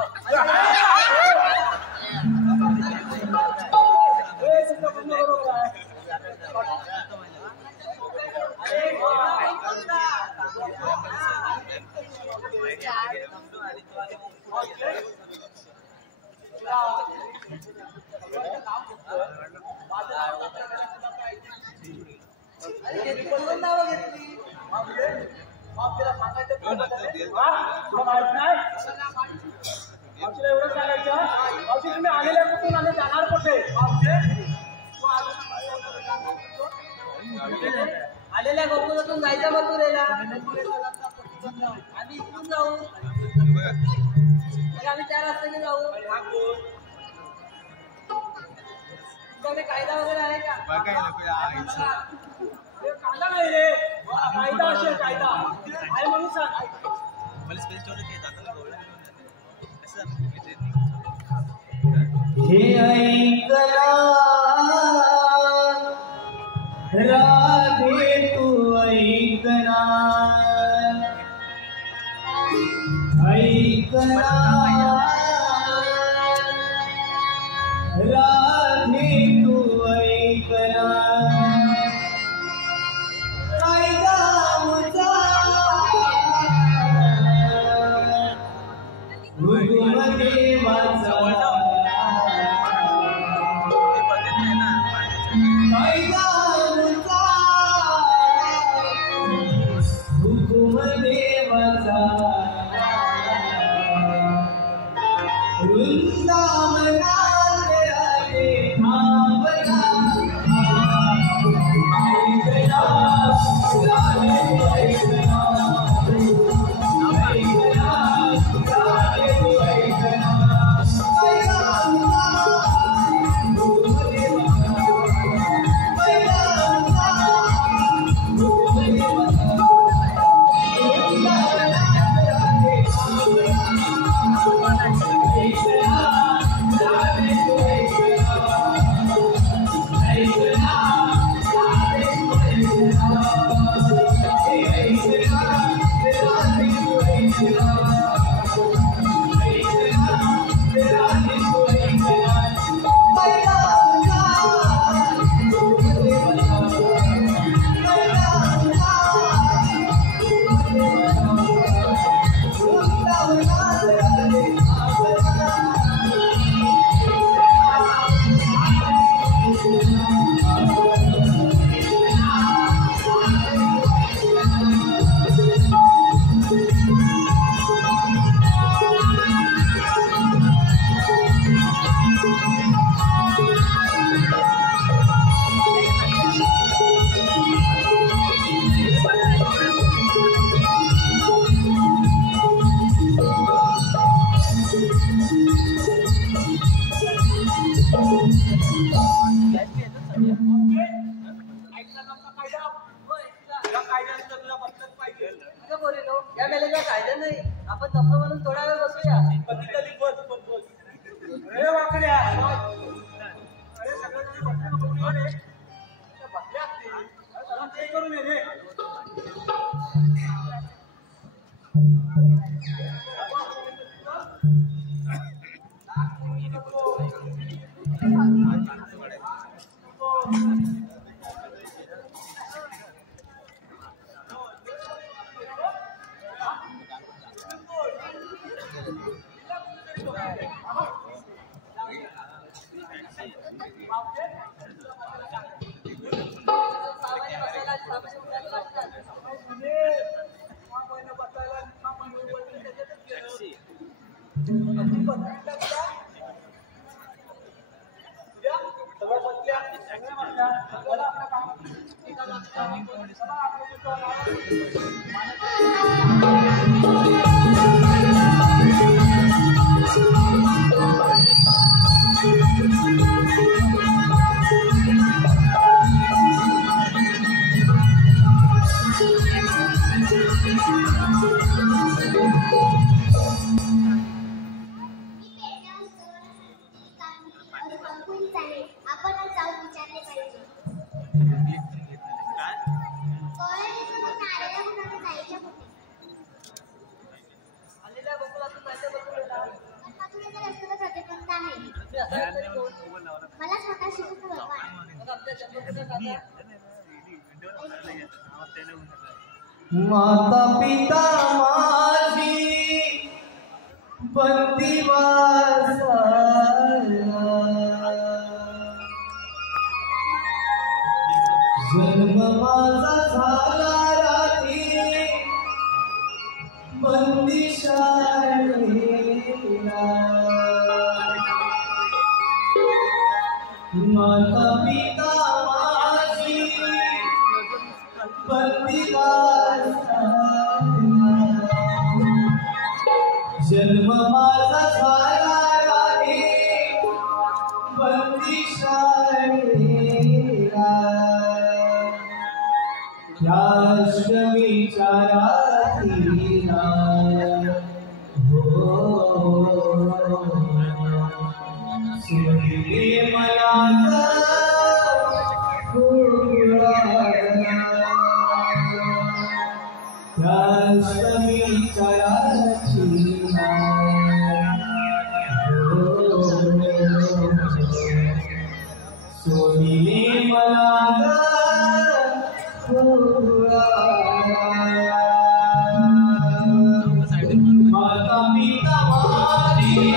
नावं घेतली आपल्याला सांगायचं तुला माहित नाही. आमच्याला एवढं सांगायचं मावशी तुम्ही आलेल्या कुठून आले जाणार कुठे. आलेल्या गोकुळातून जायचं मथुरेला. आम्ही इथून जाऊ, आम्ही त्या रस्त्याने जाऊ. तुमच्याकडे कायदा वगैरे आहे का. कायदा नाही रे, कायदा असेल कायदा आहे म्हणून सांग. हे ऐकला राधे तू ऐकना, ऐकना राधे तू ऐकना. केल्याचा फायदा नाही. आपण दमलो म्हणून थोडा वेळ बसूया. कधी कधी बस. अरे वाकड्या अरे सगळ्यांनी बसले नको म्हणून रे. बसले असतील जरा ते करून ये रे. मला स्वतः शिकू माता पिता माझी बंदिवासा जन्म माझा झाला रात्री बंदिशाळेला माता पिता माझी बंदिवासा जन्म माझा झाला रात्री बंदिशाळेला या अष्टमीच्या रात्रीला सोडले मला या अष्टमीच्या रात्रीला सोडले मला माता पिता माझी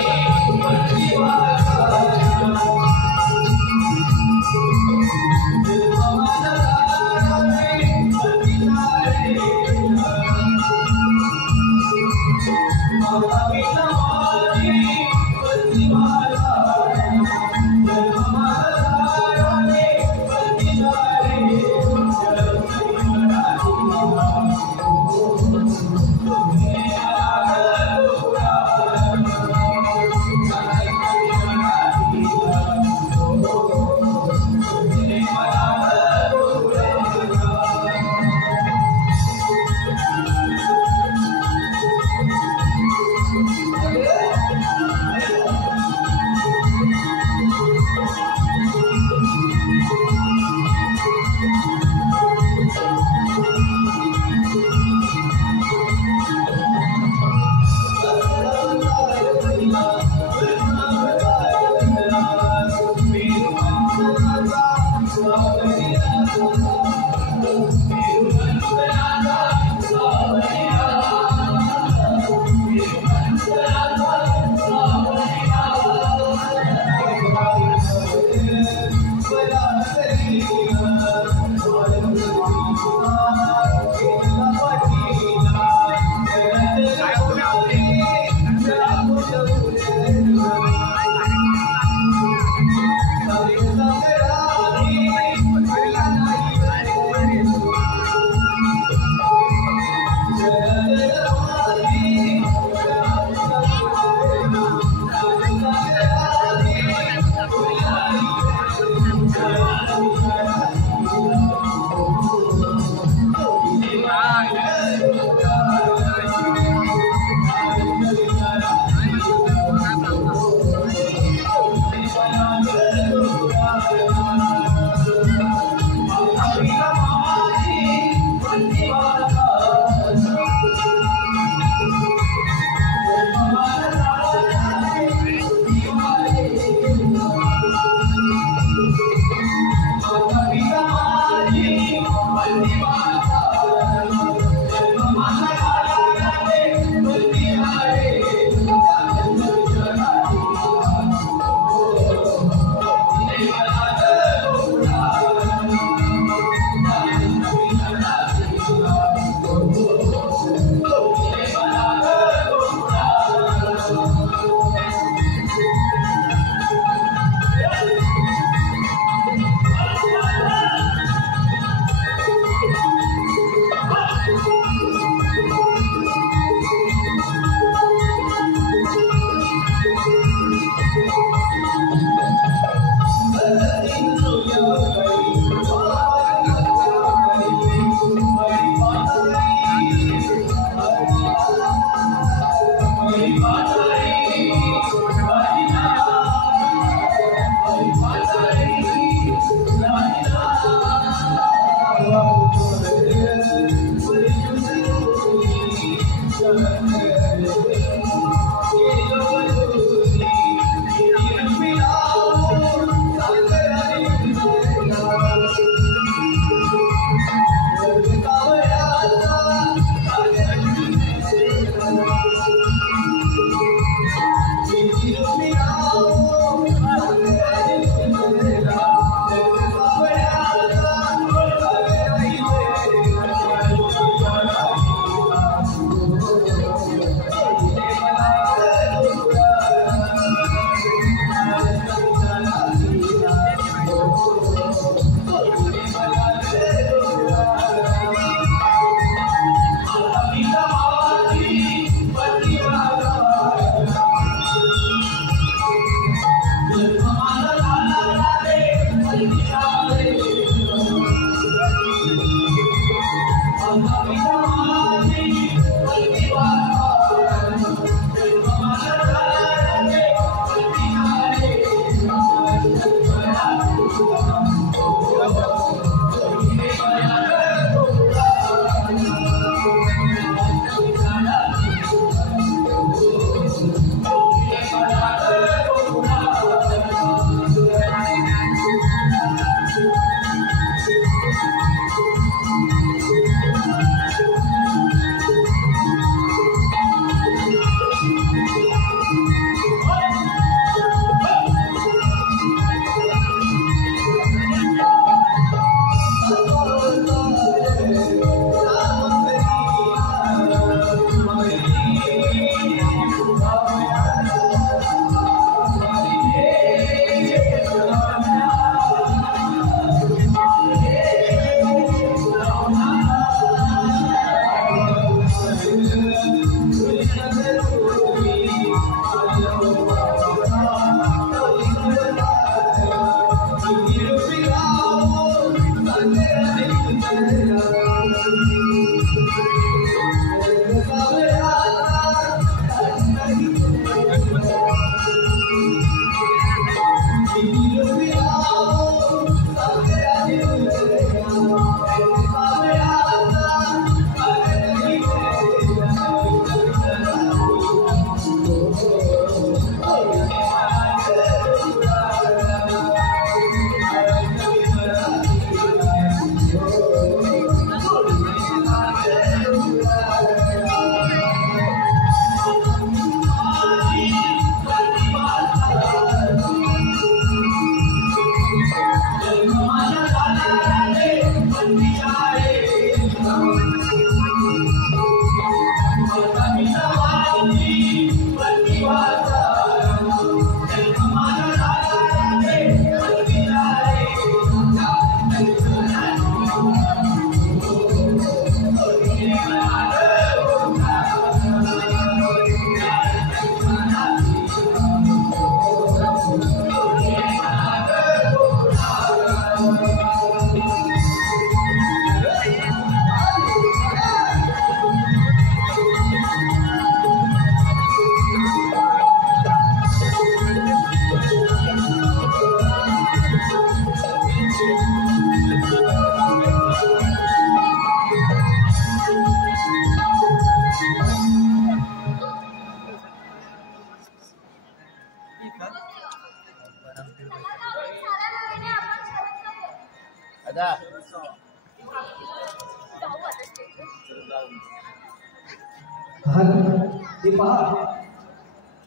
हे पहा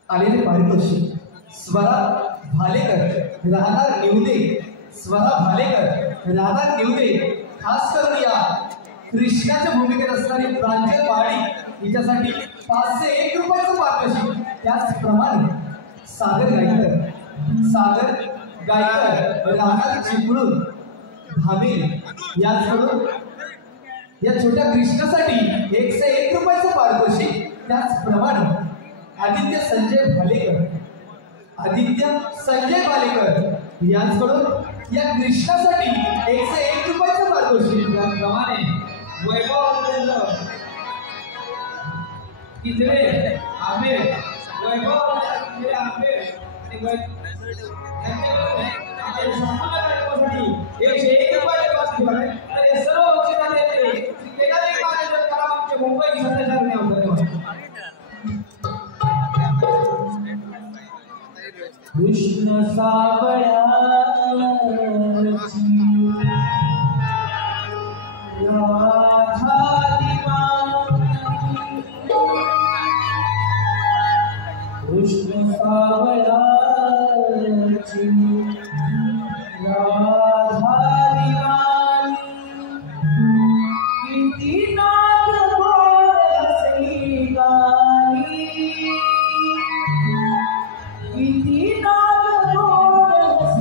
आलेले पारितोषिक स्वरा भालेकर राहणार निवदे, स्वरा भालेकर राहणार निवदे. खास करून या कृष्णाच्या भूमिकेत असणारी प्रांजल पहाडी हिच्यासाठी 501 रुपयाचं पारितोषिक. त्याचप्रमाणे सागर गायकर राहणार चिपळूण भामीर याचकडून या छोट्या कृष्णासाठी 101 रुपयाचं पारितोषिक. त्याचप्रमाणे आदित्य संजय भालेकर यांच्याकडून या कृष्णासाठी 101 रुपयाचं पारितोषिक. त्याप्रमाणे वैभव किजरे आंबे वैभव किजरे आंबे आणि 101 रुपयाचं पारितोषिक आहे. हे सर्व बक्षिसांचे मुंबई सत्तेसाठी कृष्ण सावळ्याची राधा दिवाणी, कृष्ण सावळ्याची राधा दिवाणी. किती नाद गोरसी गाणी, किती नाद गोरसी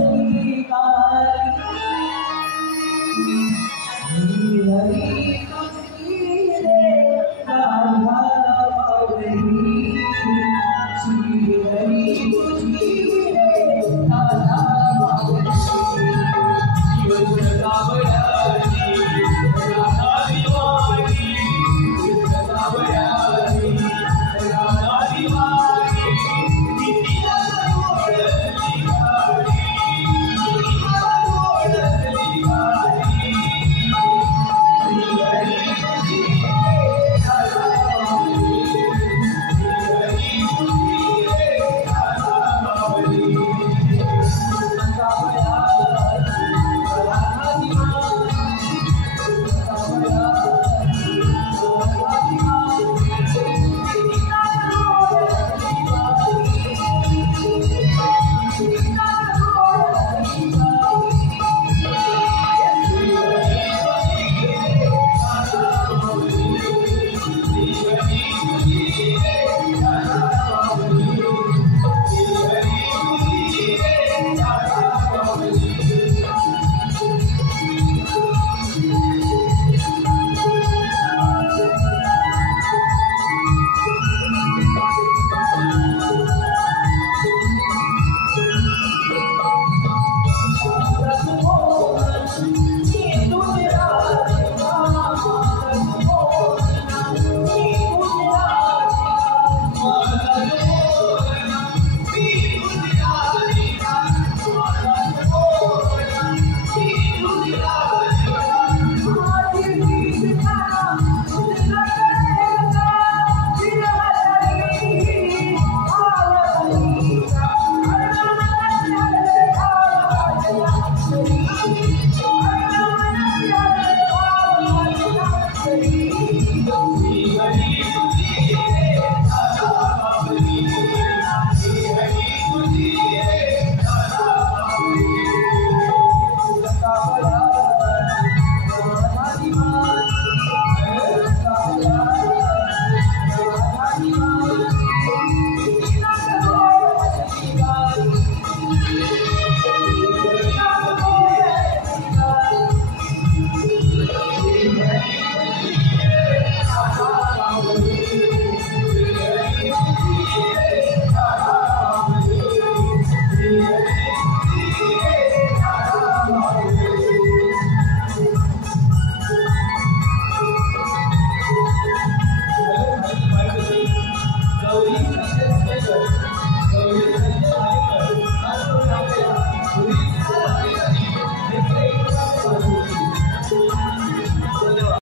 Thank you.